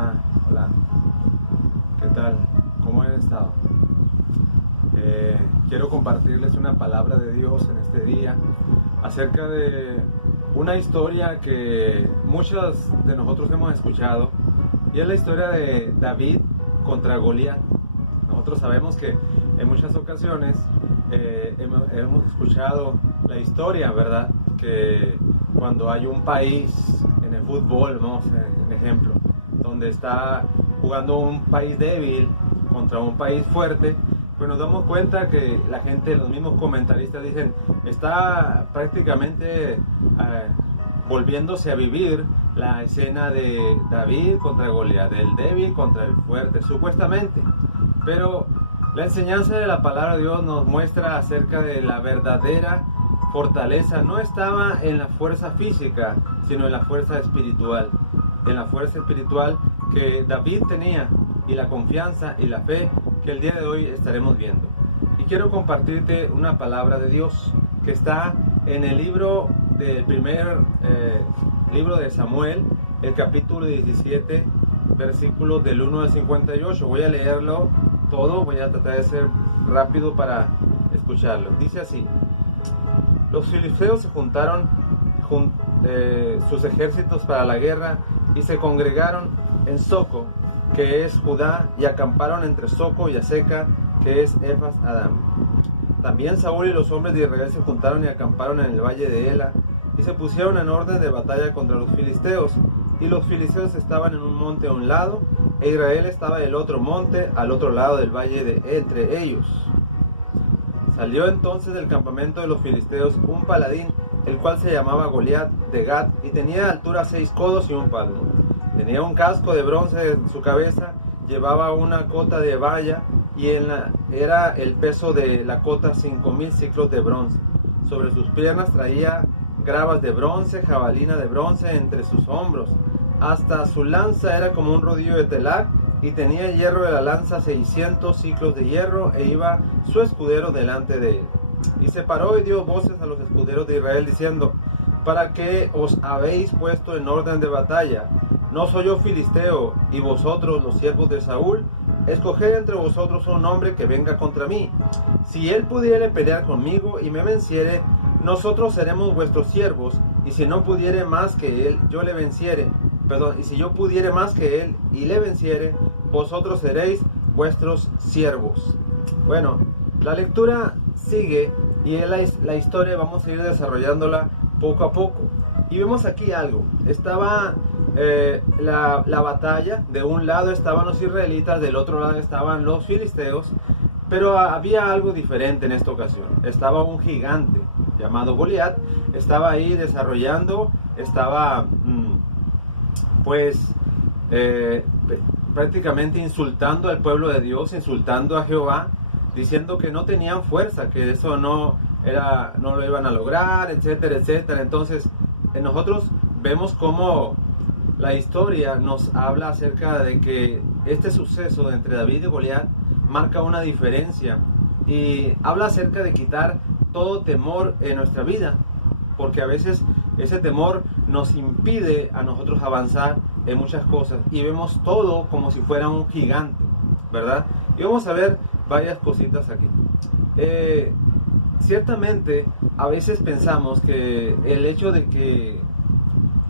Hola, hola, ¿qué tal? ¿Cómo han estado? Quiero compartirles una palabra de Dios en este día acerca de una historia que muchos de nosotros hemos escuchado, y es la historia de David contra Goliat. Nosotros sabemos que en muchas ocasiones hemos escuchado la historia, ¿verdad? Que cuando hay un país en el fútbol, vamos a ejemplo, donde está jugando un país débil contra un país fuerte, pues nos damos cuenta que la gente, los mismos comentaristas dicen, está prácticamente volviéndose a vivir la escena de David contra Goliat, del débil contra el fuerte, supuestamente. Pero la enseñanza de la palabra de Dios nos muestra acerca de la verdadera fortaleza. No estaba en la fuerza física, sino en la fuerza espiritual. En la fuerza espiritual que David tenía, y la confianza y la fe que el día de hoy estaremos viendo. Y quiero compartirte una palabra de Dios que está en el libro del primer libro de Samuel, el capítulo 17, versículos del 1 al 58. Voy a leerlo todo, voy a tratar de ser rápido para escucharlo. Dice así: los filisteos se juntaron sus ejércitos para la guerra y se congregaron en Soco, que es Judá, y acamparon entre Soco y Aseca, que es Efas Adam. También Saúl y los hombres de Israel se juntaron y acamparon en el valle de Ela, y se pusieron en orden de batalla contra los filisteos. Y los filisteos estaban en un monte a un lado, e Israel estaba en el otro monte, al otro lado del valle de entre ellos. Salió entonces del campamento de los filisteos un paladín, el cual se llamaba Goliat de Gat, y tenía de altura 6 codos y un palmo. Tenía un casco de bronce en su cabeza, llevaba una cota de valla, y era el peso de la cota 5000 ciclos de bronce. Sobre sus piernas traía gravas de bronce, jabalina de bronce entre sus hombros. Hasta su lanza era como un rodillo de telar, y tenía hierro de la lanza 600 ciclos de hierro, e iba su escudero delante de él. Y se paró y dio voces a los escuderos de Israel diciendo: ¿para qué os habéis puesto en orden de batalla? ¿No soy yo filisteo, y vosotros los siervos de Saúl? Escoged entre vosotros un hombre que venga contra mí. Si él pudiere pelear conmigo y me venciere, nosotros seremos vuestros siervos, y si no pudiere más que él, y si yo pudiere más que él y le venciere, vosotros seréis vuestros siervos. Bueno, la lectura sigue, y la historia vamos a ir desarrollándola poco a poco. Y vemos aquí algo. Estaba la batalla, de un lado estaban los israelitas, del otro lado estaban los filisteos, pero había algo diferente en esta ocasión. Estaba un gigante llamado Goliat, estaba ahí desarrollando, estaba prácticamente insultando al pueblo de Dios, insultando a Jehová, diciendo que no tenían fuerza, que eso no lo iban a lograr, etcétera, etcétera. Entonces nosotros vemos cómo la historia nos habla acerca de que este suceso entre David y Goliat marca una diferencia, y habla acerca de quitar todo temor en nuestra vida, porque a veces ese temor nos impide a nosotros avanzar en muchas cosas, y vemos todo como si fuera un gigante, ¿verdad? Y vamos a ver varias cositas aquí. Ciertamente a veces pensamos que el hecho de que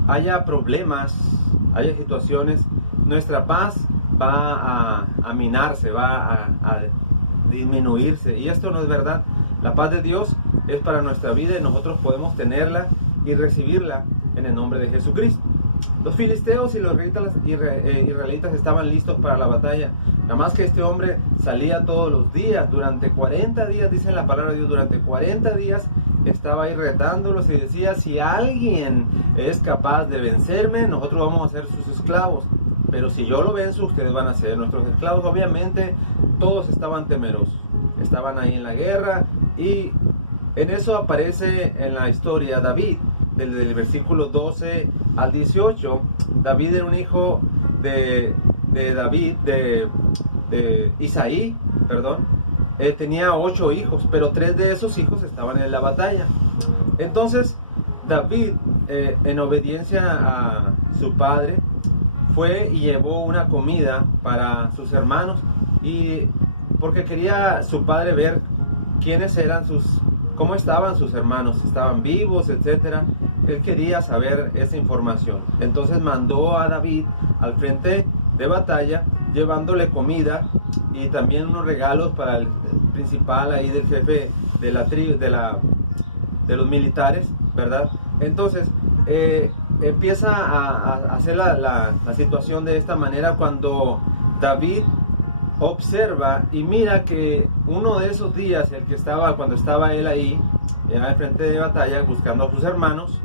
haya problemas, haya situaciones, nuestra paz va a minarse, va a disminuirse, y esto no es verdad. La paz de Dios es para nuestra vida, y nosotros podemos tenerla y recibirla en el nombre de Jesucristo. Los filisteos y los israelitas estaban listos para la batalla. Nada más que este hombre salía todos los días, durante 40 días, dice la palabra de Dios, durante 40 días estaba ahí retándolos y decía: si alguien es capaz de vencerme, nosotros vamos a ser sus esclavos. Pero si yo lo venzo, ustedes van a ser nuestros esclavos. Obviamente todos estaban temerosos, estaban ahí en la guerra, y en eso aparece en la historia David, desde el versículo 12 al 18. David era un hijo de Isaí, perdón. Él tenía 8 hijos, pero 3 de esos hijos estaban en la batalla. Entonces David, en obediencia a su padre, fue y llevó una comida para sus hermanos, y porque quería su padre ver quiénes eran cómo estaban sus hermanos, si estaban vivos, etcétera. Él quería saber esa información. Entonces mandó a David al frente de batalla, llevándole comida y también unos regalos para el principal ahí del jefe de la tribu, de los militares, ¿verdad? Entonces empieza a hacer la situación de esta manera cuando David observa y mira que uno de esos días, cuando estaba él ahí, al frente de batalla buscando a sus hermanos,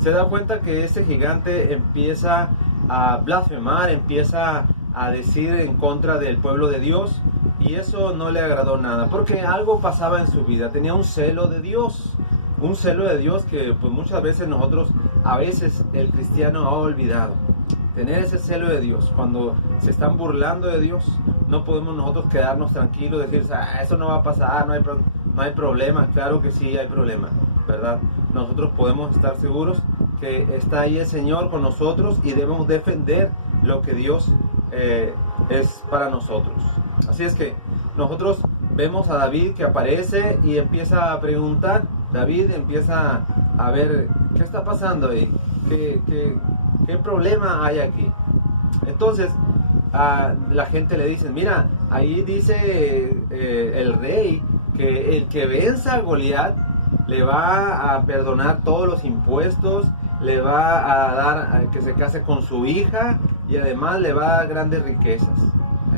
se da cuenta que este gigante empieza a blasfemar, empieza a decir en contra del pueblo de Dios, y eso no le agradó nada, porque algo pasaba en su vida, tenía un celo de Dios que pues muchas veces a veces el cristiano ha olvidado. Tener ese celo de Dios, cuando se están burlando de Dios, no podemos nosotros quedarnos tranquilos, decir, eso no va a pasar, no hay problema. Claro que sí hay problema, ¿verdad? Nosotros podemos estar seguros que está ahí el Señor con nosotros y debemos defender lo que Dios es para nosotros. Así es que nosotros vemos a David que aparece y empieza a preguntar. David empieza a ver qué está pasando ahí, qué problema hay aquí. Entonces la gente le dice, mira, ahí dice el rey que el que venza a Goliat le va a perdonar todos los impuestos, le va a dar que se case con su hija y además le va a dar grandes riquezas.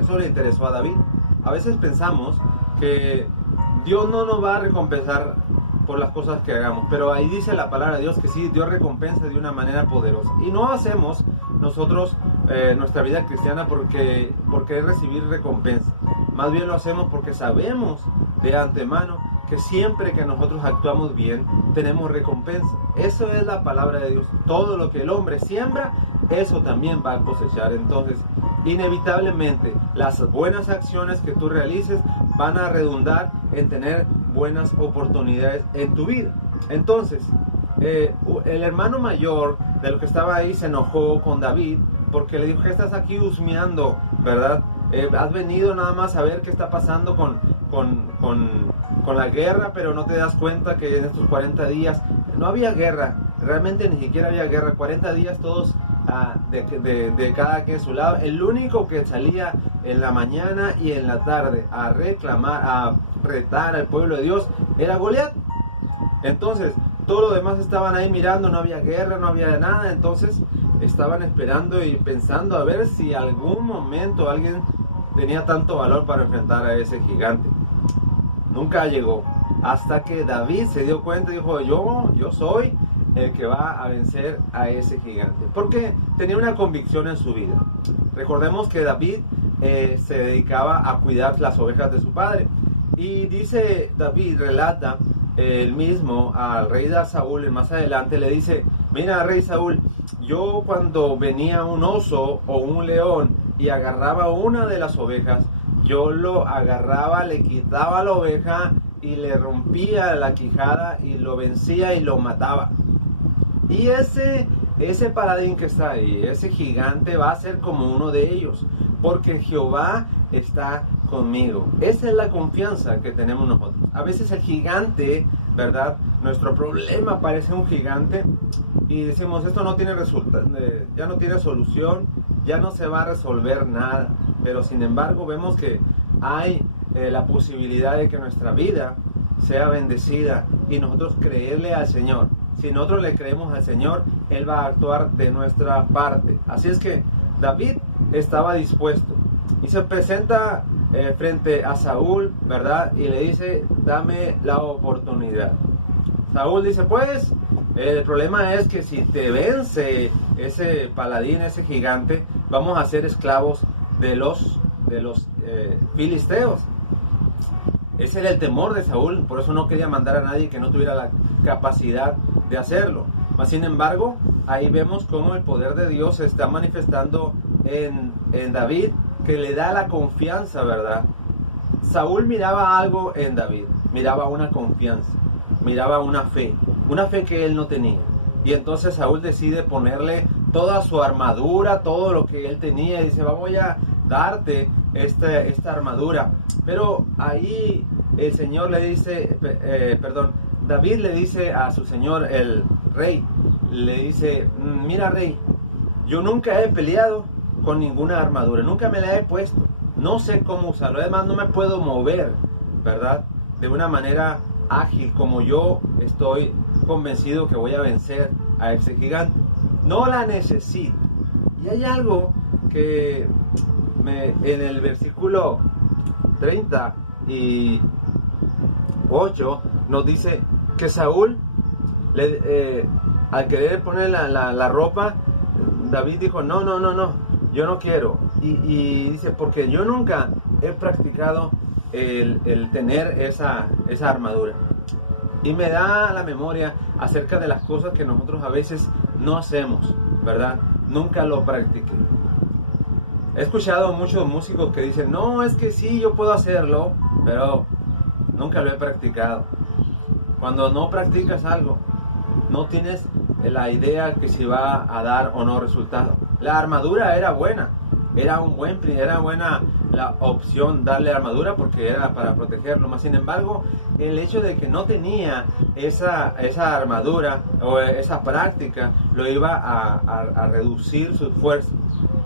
Eso le interesó a David. A veces pensamos que Dios no nos va a recompensar por las cosas que hagamos, pero ahí dice la palabra de Dios que sí, Dios recompensa de una manera poderosa. Y no hacemos nosotros nuestra vida cristiana porque recibir recompensa. Más bien lo hacemos porque sabemos de antemano que siempre que nosotros actuamos bien, tenemos recompensa. Eso es la palabra de Dios. Todo lo que el hombre siembra, eso también va a cosechar. Entonces, inevitablemente, las buenas acciones que tú realices van a redundar en tener buenas oportunidades en tu vida. Entonces, el hermano mayor de lo que estaba ahí se enojó con David porque le dijo, ¿qué estás aquí husmeando, verdad? Has venido nada más a ver qué está pasando con la guerra, pero no te das cuenta que en estos 40 días no había guerra, realmente ni siquiera había guerra. 40 días todos de cada que de su lado. El único que salía en la mañana y en la tarde a reclamar, a retar al pueblo de Dios, era Goliat. Entonces todos los demás estaban ahí mirando, no había guerra, no había nada. Entonces estaban esperando y pensando a ver si algún momento alguien tenía tanto valor para enfrentar a ese gigante. Nunca llegó, hasta que David se dio cuenta y dijo, yo soy el que va a vencer a ese gigante, porque tenía una convicción en su vida. Recordemos que David se dedicaba a cuidar las ovejas de su padre, y dice David, relata él mismo al rey de Saúl, más adelante le dice, mira rey Saúl, yo cuando venía un oso o un león y agarraba una de las ovejas, yo lo agarraba, le quitaba la oveja y le rompía la quijada y lo vencía y lo mataba. Y ese paladín que está ahí, ese gigante va a ser como uno de ellos, porque Jehová está conmigo. Esa es la confianza que tenemos nosotros. A veces el gigante, ¿verdad? Nuestro problema parece un gigante y decimos, esto no tiene resultado, ya no tiene solución, ya no se va a resolver nada. Pero sin embargo vemos que hay la posibilidad de que nuestra vida sea bendecida y nosotros creerle al Señor. Si nosotros le creemos al Señor, Él va a actuar de nuestra parte. Así es que David estaba dispuesto y se presenta frente a Saúl, ¿verdad? Y le dice, dame la oportunidad. Saúl dice, pues, el problema es que si te vence ese paladín, ese gigante, vamos a ser esclavos de los filisteos. Ese era el temor de Saúl, por eso no quería mandar a nadie que no tuviera la capacidad de hacerlo. Mas sin embargo, ahí vemos cómo el poder de Dios se está manifestando en David, que le da la confianza, ¿verdad? Saúl miraba algo en David, miraba una confianza, miraba una fe que él no tenía. Y entonces Saúl decide ponerle toda su armadura, todo lo que él tenía, y dice, voy a darte esta armadura. Pero ahí el Señor le dice, David le dice a su señor, el rey, le dice, mira rey, yo nunca he peleado con ninguna armadura, nunca me la he puesto, no sé cómo usarlo, además no me puedo mover, ¿verdad? De una manera ágil como yo estoy convencido que voy a vencer a ese gigante. No la necesito. Y hay algo que en el versículo 38 nos dice que Saúl, al querer poner la ropa, David dijo, no, yo no quiero. Y dice, porque yo nunca he practicado el tener esa armadura. Y me da la memoria acerca de las cosas que nosotros a veces no hacemos, ¿verdad? Nunca lo practiqué. He escuchado muchos músicos que dicen, no, es que sí, yo puedo hacerlo, pero nunca lo he practicado. Cuando no practicas algo, no tienes la idea que si va a dar o no resultado. La armadura era buena, era buena la opción darle armadura porque era para protegerlo. Más sin embargo, el hecho de que no tenía esa armadura o esa práctica lo iba a reducir sus fuerzas.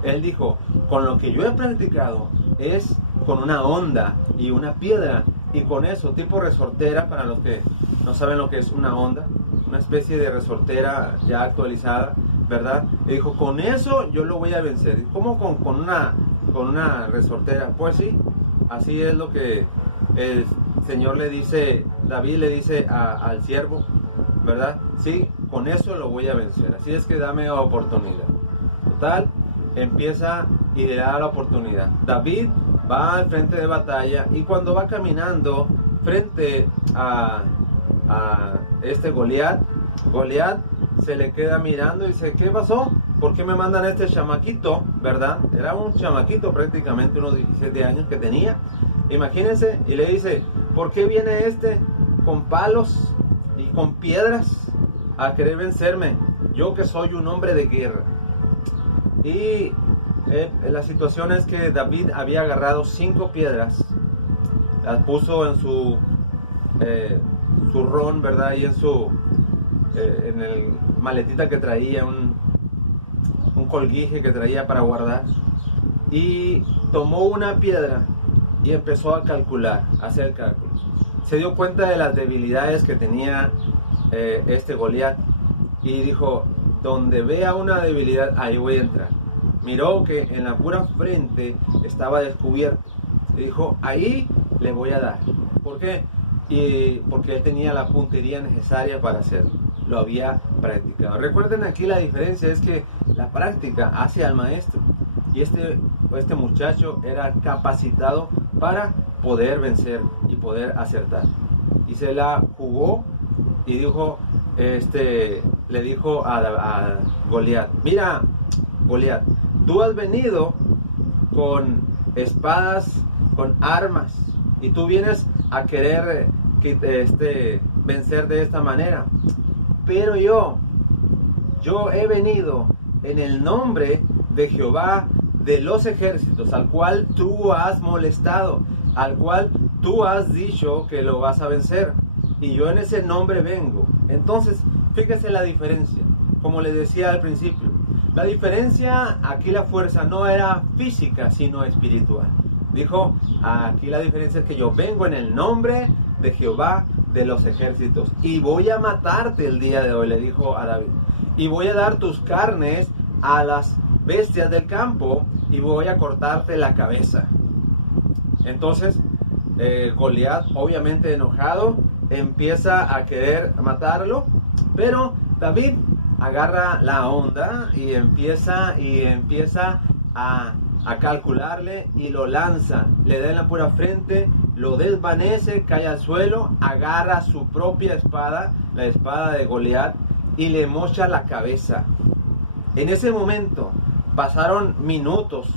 Él dijo, con lo que yo he practicado es con una honda y una piedra, y con eso, tipo resortera, para los que no saben lo que es una honda, una especie de resortera ya actualizada, ¿verdad? Y dijo, con eso yo lo voy a vencer. ¿Cómo con una resortera? Pues sí, así es lo que el Señor le dice, David le dice al siervo, ¿verdad? Sí, con eso lo voy a vencer. Así es que dame oportunidad. Total, empieza y le da la oportunidad. David va al frente de batalla, y cuando va caminando frente a Goliat se le queda mirando y dice, ¿qué pasó? ¿Por qué me mandan a este chamaquito? ¿Verdad? Era un chamaquito, prácticamente unos 17 años que tenía. Imagínense, y le dice, ¿por qué viene este con palos y con piedras a querer vencerme? Yo que soy un hombre de guerra. Y la situación es que David había agarrado 5 piedras, las puso en su zurrón, ¿verdad? Y en el maletita que traía, un colguije que traía para guardar, y tomó una piedra y empezó a calcular, a hacer cálculos. Se dio cuenta de las debilidades que tenía este Goliat, y dijo, donde vea una debilidad, ahí voy a entrar. Miró que en la pura frente estaba descubierto, y dijo, ahí le voy a dar. ¿Por qué? Porque él tenía la puntería necesaria para hacerlo. Lo había practicado. Recuerden, aquí la diferencia es que la práctica hace al maestro, y este muchacho era capacitado para poder vencer y poder acertar, y se la jugó. Y dijo, le dijo a Goliat, mira Goliat, tú has venido con espadas, con armas, y tú vienes a querer vencer de esta manera. Pero yo he venido en el nombre de Jehová de los ejércitos, al cual tú has molestado, al cual tú has dicho que lo vas a vencer, y yo en ese nombre vengo. Entonces, fíjese la diferencia, como les decía al principio. La diferencia, aquí la fuerza no era física, sino espiritual. Dijo, aquí la diferencia es que yo vengo en el nombre de Jehová de los ejércitos, y voy a matarte el día de hoy, le dijo a David, y voy a dar tus carnes a las bestias del campo, y voy a cortarte la cabeza. Entonces, Goliat, obviamente enojado, empieza a querer matarlo, pero David agarra la onda y empieza a calcularle, y lo lanza, le da en la pura frente, lo desvanece, cae al suelo, agarra su propia espada, la espada de Goliat, y le mocha la cabeza. En ese momento pasaron minutos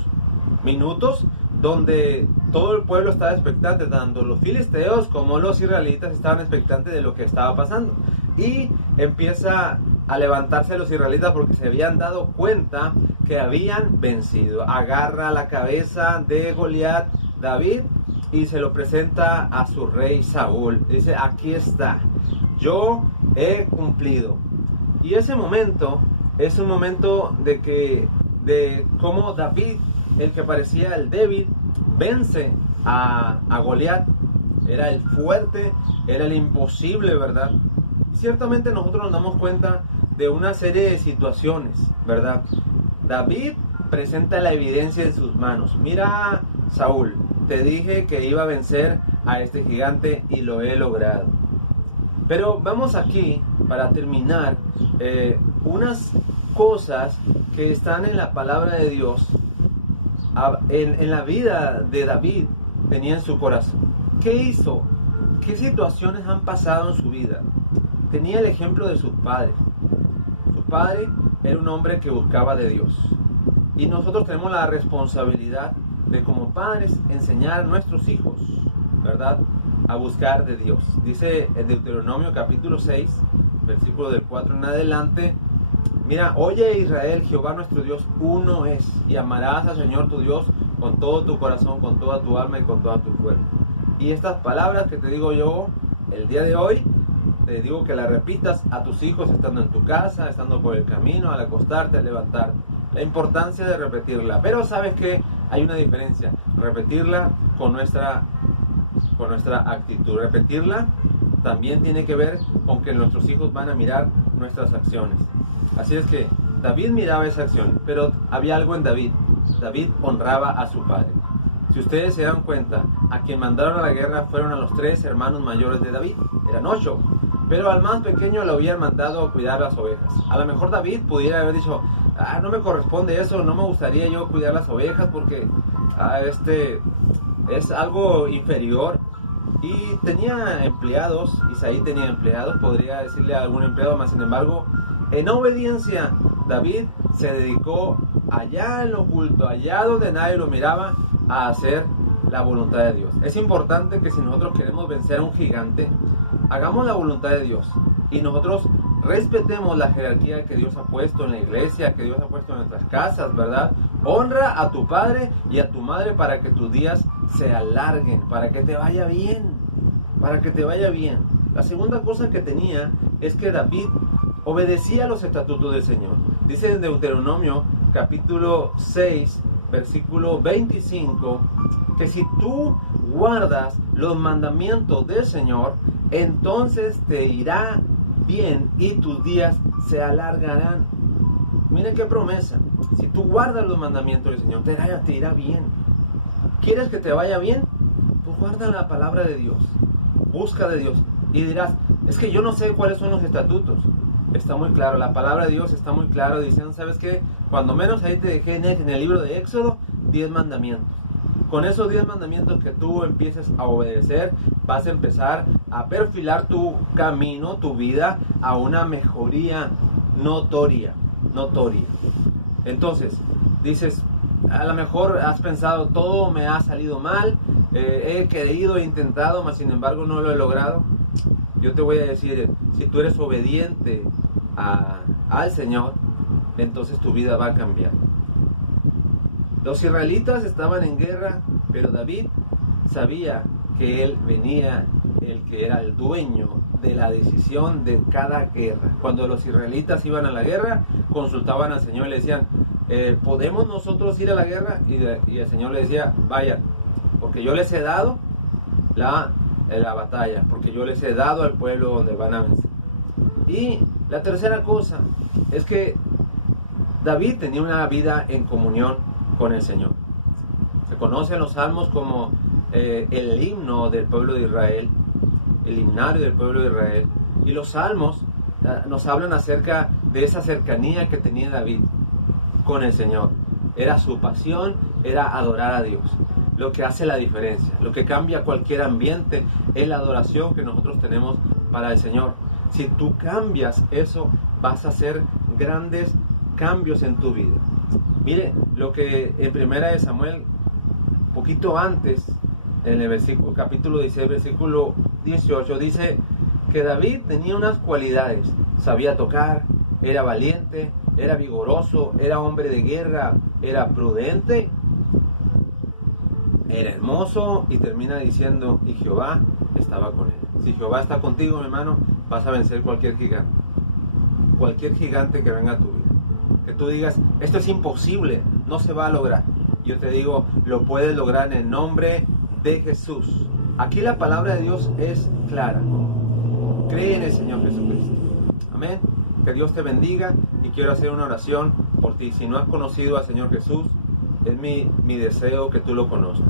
donde todo el pueblo estaba expectante, tanto los filisteos como los israelitas estaban expectantes de lo que estaba pasando. Y empieza a levantarse los israelitas porque se habían dado cuenta que habían vencido. Agarra la cabeza de Goliat David y se lo presenta a su rey Saúl. Dice, aquí está, yo he cumplido. Y ese momento es un momento de cómo David, el que parecía el débil, vence a Goliat. Era el fuerte, era el imposible, ¿verdad? Y ciertamente nosotros nos damos cuenta de una serie de situaciones, ¿verdad? David presenta la evidencia en sus manos. Mira, Saúl, te dije que iba a vencer a este gigante y lo he logrado. Pero vamos aquí, para terminar, unas cosas que están en la palabra de Dios, en la vida de David, tenía en su corazón. ¿Qué hizo? ¿Qué situaciones han pasado en su vida? Tenía el ejemplo de sus padres. Su padre era un hombre que buscaba de Dios. Y nosotros tenemos la responsabilidad de, como padres, enseñar a nuestros hijos, ¿verdad?, a buscar de Dios. Dice el Deuteronomio capítulo 6, versículo del 4 en adelante: mira, oye Israel, Jehová nuestro Dios uno es, y amarás al Señor tu Dios con todo tu corazón, con toda tu alma y con toda tu cuerpo. Y estas palabras que te digo yo el día de hoy, te digo que las repitas a tus hijos estando en tu casa, estando por el camino, al acostarte, al levantarte. La importancia de repetirla. Pero sabes que hay una diferencia. Repetirla con nuestra actitud. Repetirla también tiene que ver con que nuestros hijos van a mirar nuestras acciones. Así es que David miraba esa acción, pero había algo en David. David honraba a su padre. Si ustedes se dan cuenta, a quien mandaron a la guerra fueron a los 3 hermanos mayores de David. Eran 8. Pero al más pequeño lo habían mandado a cuidar las ovejas. A lo mejor David pudiera haber dicho, no me corresponde eso, no me gustaría yo cuidar las ovejas porque es algo inferior. Y tenía empleados, Isaí tenía empleados, podría decirle a algún empleado más. Sin embargo, en obediencia, David se dedicó allá en lo oculto, allá donde nadie lo miraba, a hacer la voluntad de Dios. Es importante que si nosotros queremos vencer a un gigante, hagamos la voluntad de Dios y nosotros respetemos la jerarquía que Dios ha puesto en la iglesia, que Dios ha puesto en nuestras casas, ¿verdad? Honra a tu padre y a tu madre para que tus días se alarguen, para que te vaya bien, para que te vaya bien. La segunda cosa que tenía es que David obedecía los estatutos del Señor. Dice en Deuteronomio capítulo 6, versículo 25, que si tú guardas los mandamientos del Señor, entonces te irá bien y tus días se alargarán. Miren qué promesa. Si tú guardas los mandamientos del Señor, te irá bien. ¿Quieres que te vaya bien? Pues guarda la palabra de Dios. Busca de Dios. Y dirás, es que yo no sé cuáles son los estatutos. Está muy claro, la palabra de Dios está muy claro. Dicen, ¿sabes qué? Cuando menos ahí te dejé en el libro de Éxodo, 10 mandamientos. Con esos 10 mandamientos que tú empieces a obedecer, vas a empezar a perfilar tu camino, tu vida, a una mejoría notoria. Entonces, dices, a lo mejor has pensado, todo me ha salido mal, he querido, he intentado, mas sin embargo no lo he logrado. Yo te voy a decir, si tú eres obediente al Señor, entonces tu vida va a cambiar. Los israelitas estaban en guerra, pero David sabía que él venía, el que era el dueño de la decisión de cada guerra. Cuando los israelitas iban a la guerra, consultaban al Señor y le decían, ¿podemos nosotros ir a la guerra? Y el Señor le decía, vayan, porque yo les he dado la batalla, porque yo les he dado al pueblo donde van a vencer. Y la tercera cosa es que David tenía una vida en comunión con el Señor. Se conoce en los salmos como el himno del pueblo de Israel, el himnario del pueblo de Israel. Y los salmos nos hablan acerca de esa cercanía que tenía David con el Señor. Era su pasión, era adorar a Dios. Lo que hace la diferencia, lo que cambia cualquier ambiente es la adoración que nosotros tenemos para el Señor. Si tú cambias eso, vas a hacer grandes cambios en tu vida. Mire lo que en primera de Samuel, poquito antes, en el capítulo 16, versículo 18, dice que David tenía unas cualidades. Sabía tocar, era valiente, era vigoroso, era hombre de guerra, era prudente, era hermoso, y termina diciendo, y Jehová estaba con él. Si Jehová está contigo, mi hermano, vas a vencer cualquier gigante que venga a tu vida. Que tú digas, esto es imposible, no se va a lograr. Yo te digo, lo puedes lograr en el nombre de Jesús. Aquí la palabra de Dios es clara. Cree en el Señor Jesucristo. Amén. Que Dios te bendiga, y quiero hacer una oración por ti. Si no has conocido al Señor Jesús, es mi deseo que tú lo conozcas.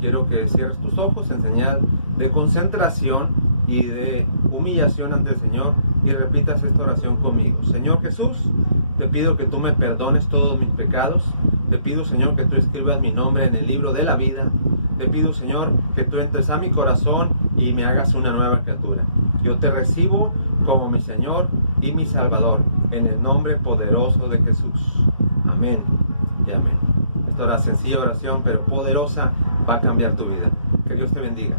Quiero que cierres tus ojos en señal de concentración y de humillación ante el Señor, y repitas esta oración conmigo. Señor Jesús, te pido que tú me perdones todos mis pecados. Te pido, Señor, que tú escribas mi nombre en el libro de la vida. Te pido, Señor, que tú entres a mi corazón y me hagas una nueva criatura. Yo te recibo como mi Señor y mi Salvador, en el nombre poderoso de Jesús. Amén y amén. Esta sencilla oración, pero poderosa, va a cambiar tu vida. Que Dios te bendiga.